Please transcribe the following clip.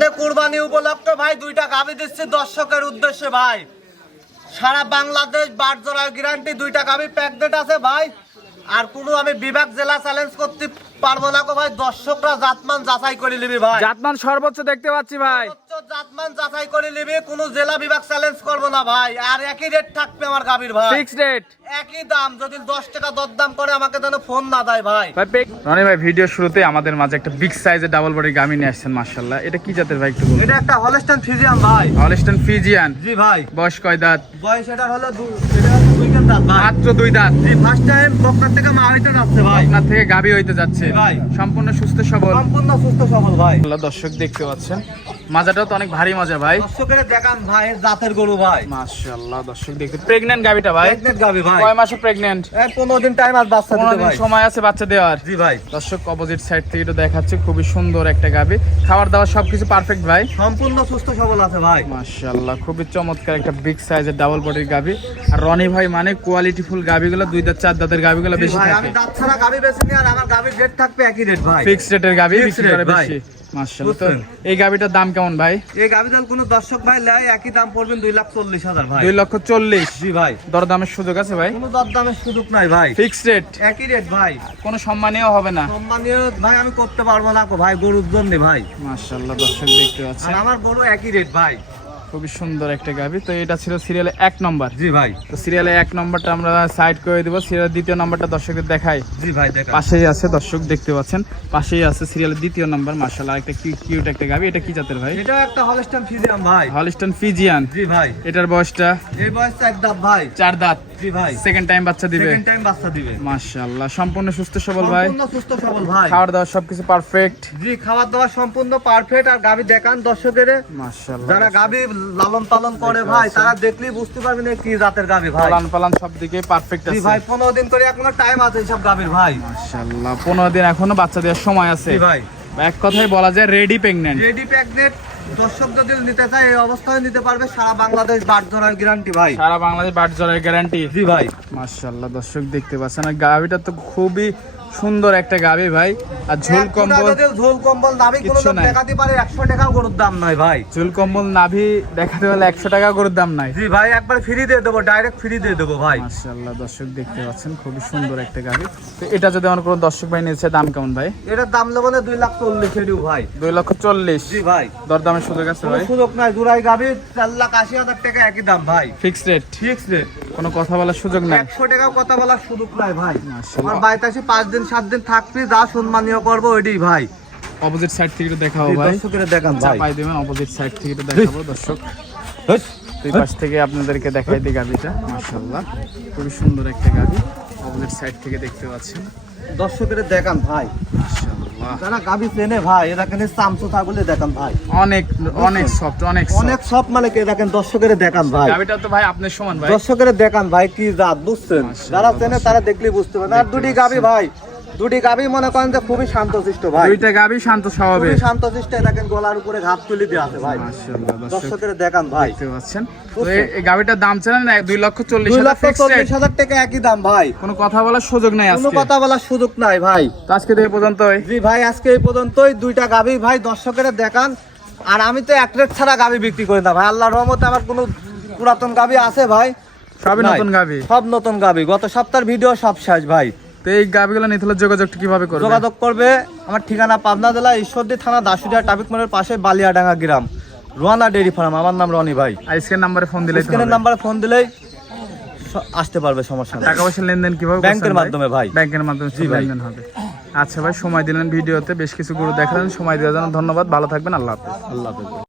সামনে কুরবানি উপলক্ষে ভাই, দুইটা গাবি দিচ্ছি দর্শকের উদ্দেশ্যে ভাই। সারা বাংলাদেশ বার জোড়ার গ্যারান্টি দুইটা গাবি প্যাকডেট আছে ভাই। আর কোনো আমি বিভাগ জেলা চ্যালেঞ্জ করতে পারব না গো ভাই, দর্শকরা জাতমান যাচাই করে নিবি ভাই। জাতমান সর্বোচ্চ দেখতে পাচ্ছি ভাই। জাতমান যাচাই করে নিবি কোনো জেলা বিভাগ চ্যালেঞ্জ করব না ভাই। আর একই রেট থাকবে আমার গাবির ভাই। ফিক্স রেট একই দাম যদি দশ টাকা দরদাম করে আমাকে যেন ফোন না দেয় ভাই। রনি ভাই ভিডিও শুরুতে আমাদের মাঝে একটা বিগ সাইজের ডাবল বডি গামি নিয়ে আসছেন মার্শাল্লাহ এটা কি জাতের ভাই একটু বলুন এটা একটা হলস্টান ফিজিয়াম ভাই। হলিস্টন ফিজিয়ান জি ভাই। বয়স কয় দাঁত? বয়স এটা হলো এটা হলো দাঁত ভাই। মাত্র দুই দাঁত? জি ফার্স্ট টাইম বকনার থেকে মা হইতে যাচ্ছে ভাই। আপনার থেকে গাবি হইতে যাচ্ছে। ভাই। সম্পূর্ণ সুস্থ সবল? সম্পূর্ণ সুস্থ সবল ভাই। দর্শক দেখতে পাচ্ছেন মাজাটাও তো অনেক ভারী মাজা ভাই। দর্শকের দেখান ভাই জাতের গরু ভাই। মাশাআল্লাহ দর্শক দেখতে প্রেগন্যান্ট গাবিটা ভাই। প্রেগনেন্ট গাবি ভাই। কয় মাসে প্রেগন্যান্ট এই পনেরো দিন টাইম আর বাচ্চা দিতে ভাই। সময় আছে বাচ্চা দেওয়ার। জি ভাই। দর্শক অপোজিট সাইড থেকে এটা দেখাচ্ছে খুবই সুন্দর একটা গাবি খাবার দাবার সবকিছু পারফেক্ট ভাই। সম্পূর্ণ সুস্থ সবল আছে ভাই। মাশাআল্লাহ খুবই চমৎকার একটা বিগ সাইজের ডাবল বডির গাবি আর রনি ভাই মানে কোয়ালিটি ফুল গাবিগুলো দুই দাঁত চার দাঁতের গাবিগুলো বেশি ভাই থাকে। আমি দাঁত ছাড়া গাবি বেছে নিই আর আমার গাবির রেট থাকবে একই রেট ভাই। ফিক্স রেটের গাবি বিক্রি করে ভাই। বেশি? এই গাবিটার দাম কেমন ভাই? এই গাবি কোন দর্শক ভাই লাই একই দাম পড়বেন দুই লাখ চল্লিশ হাজার ভাই। দুই লক্ষ চল্লিশ। জি ভাই। দরদামের সুযোগ আছে ভাই? কোনো দরদামের সুযোগ নাই ভাই। ফিক্স রেট একই রেট ভাই। কোনো সম্মানীয় হবে না? সম্মানীয় ভাই আমি করতে পারব না ভাই গরুর জন্য ভাই। মাশাআল্লাহ দর্শক দেখতে পাচ্ছেন। আমার গরু একই রেট ভাই। খুবই সুন্দর একটা গাভি। তো এটা ছিল সিরিয়ালে এক নম্বর জি ভাই। তো সিরিয়ালে এক নম্বরটা আমরা সাইড করে দিব। সিরিয়ালের দ্বিতীয় নম্বরটা দর্শকদের দেখাই। জি ভাই দেখা পাশেই আছে দর্শক দেখতে পাচ্ছেন। পাশেই আছে সিরিয়ালের দ্বিতীয় নম্বর মার্শাল্লাহ একটা কিউট একটা গাভি। এটা কি জাতের ভাই? এটা একটা হলস্টন ফিজিয়ান ভাই। হলস্টন ফিজিয়ান জি ভাই। এটার বয়সটা? এই বয়সটা একদম ভাই। চার দাঁত। জি ভাই। সেকেন্ড টাইম বাচ্চা দিবে। সেকেন্ড টাইম বাচ্চা দিবে। মার্শাল্লাহ সম্পূর্ণ সুস্থ সবল ভাই। সম্পূর্ণ সুস্থ সবল ভাই। খাওয়ার দাওয়ার সবকিছু পারফেক্ট জি খাবার দাবার সম্পূর্ণ পারফেক্ট আর গাবি দেখান দর্শকের। মার্শাল্লাহ যারা গাবি লালন পালন করে ভাই তারা দেখলেই বুঝতে পারবেন কি জাতের গাবি ভাই। পালান পালান সব দিকে পারফেক্ট জি ভাই পনেরো দিন করে এখনও টাইম আছে গাবির ভাই। পনেরো দিন এখনও বাচ্চা দেওয়ার সময় আছে। জি ভাই। এক কথায় বলা যায় রেডি প্রেগনেন্ট রেডি প্যাকেট দর্শক যদি নিতে চায় এই অবস্থায় নিতে পারবে সারা বাংলাদেশ বাট ধরার গ্যারান্টি ভাই। সারা বাংলাদেশ বাট জলের গ্যারান্টি জি ভাই। মাশাআল্লাহ দর্শক দেখতে পাচ্ছেন। গাড়িটা গাভিটা তো খুবই সুন্দর একটা গাভি ভাই। আর ঝুল কম্বল টাকা ঝোল কম্বল নাভি কোনো। দেখাতে পারে একশো টাকাও গরুর দাম নয় ভাই। ঝুল কম্বল নাভি দেখাতে হলে একশো টাকা করে দাম নাই। জি ভাই একবার ফ্রি দিয়ে দেবো ডাইরেক্ট ফ্রি দিয়ে দেবো ভাই। মার্শাল্লাহ দর্শক দেখতে পাচ্ছেন খুবই সুন্দর একটা গাভি তো এটা যদি আমার কোনো দর্শক ভাই নিয়েছে দাম কেমন ভাই? এটার দাম নেব না দুই লাখ চল্লিশ এডিও ভাই। দুই লক্ষ চল্লিশ। জি ভাই। দরদামের সুযোগ আছে ভাই? সুযোগ নাই জুরাই গাবি চার লাখ আশি হাজার টাকা একই দাম ভাই। ফিক্সড রেট ফিক্স রেট কোনো কথা বলার সুযোগ নাই? একশো টাকাও কথা বলার সুযোগ নাই ভাই। মাশাআল্লাহ। আমার বাড়িতে আসি পাঁচ দিন সাত দিন থাকবি যা সম্মানীয় করব ওইটাই ভাই। অপোজিট সাইড থেকে দেখাবো ভাই। দর্শকের দেখান ভাই। চাপাই দেবেন অপোজিট সাইড থেকে দেখাবো দর্শক। দুই পাশ থেকে আপনাদেরকে দেখাই দিই গাভিটা মাশাল্লাহ খুবই সুন্দর একটা গাড়ি অপোজিট সাইড থেকে দেখতে পাচ্ছেন। দর্শকের দেখান ভাই। যারা গাবি চেনে ভাই এরা কেন চামচো ছাগলে দেখান ভাই। অনেক অনেক সফট অনেক অনেক সব মালিক এ দেখেন দর্শকের দেখান ভাই। তো ভাই আপনার সমান ভাই। দর্শকের দেখান ভাই কি জাত বুঝছেন? যারা চেনে তারা দেখলেই বুঝতে পারেন আর দুটি গাবি ভাই দুটি গাবি মনে করেন যে খুবই শান্তশিষ্ট ভাই। দুইটা গাভি শান্ত স্বভাবের। খুবই শান্তশিষ্ট দেখেন গলার উপরে তুলে দিয়ে আছে ভাই। দর্শকের দেখান ভাই। দেখতে পাচ্ছেন। তো এই- গাভিটার দাম ছিলেন লক্ষ চল্লিশ দুই হাজার ফিক্সড হাজার টাকা একই দাম ভাই। কোনো কথা বলার সুযোগ নাই কোনো কথা বলার সুযোগ নাই ভাই। তো আজকে এই পর্যন্তই। জি ভাই আজকে এই পর্যন্তই। দুইটা গাবি ভাই দর্শকের দেখান। আর আমি তো এক রেট ছাড়া গাবি বিক্রি করি না ভাই। আল্লাহর রহমতে আমার কোনো পুরাতন গাবি আছে ভাই। সবই নতুন গাবি সব নতুন গাবি গত সপ্তাহের ভিডিও সব শেষ ভাই। তো এই গাভিগুলো নিতে হলে যোগাযোগটা কীভাবে করবে? যোগাযোগ করবে আমার ঠিকানা পাবনা জেলা ঈশ্বরদী থানা ট্রাফিক মোড়ের পাশে বালিয়াডাঙ্গা গ্রাম রোয়ানা ডেরি ফার্ম। আমার নাম রনি ভাই। নাম্বারে ফোন স্ক্রিনের নাম্বারে ফোন দিলেই আসতে পারবে সমস্যা নেই। টাকা পয়সা লেনদেন কীভাবে ব্যাংকের মাধ্যমে ভাই। ব্যাংকের মাধ্যমে লেনদেন হবে। আচ্ছা ভাই সময় দিলেন ভিডিওতে বেশ কিছু গুরু দেখালেন সময় দেওয়ার জন্য ধন্যবাদ ভালো থাকবেন আল্লাহ হাফেজ। আল্লাহ হাফেজ।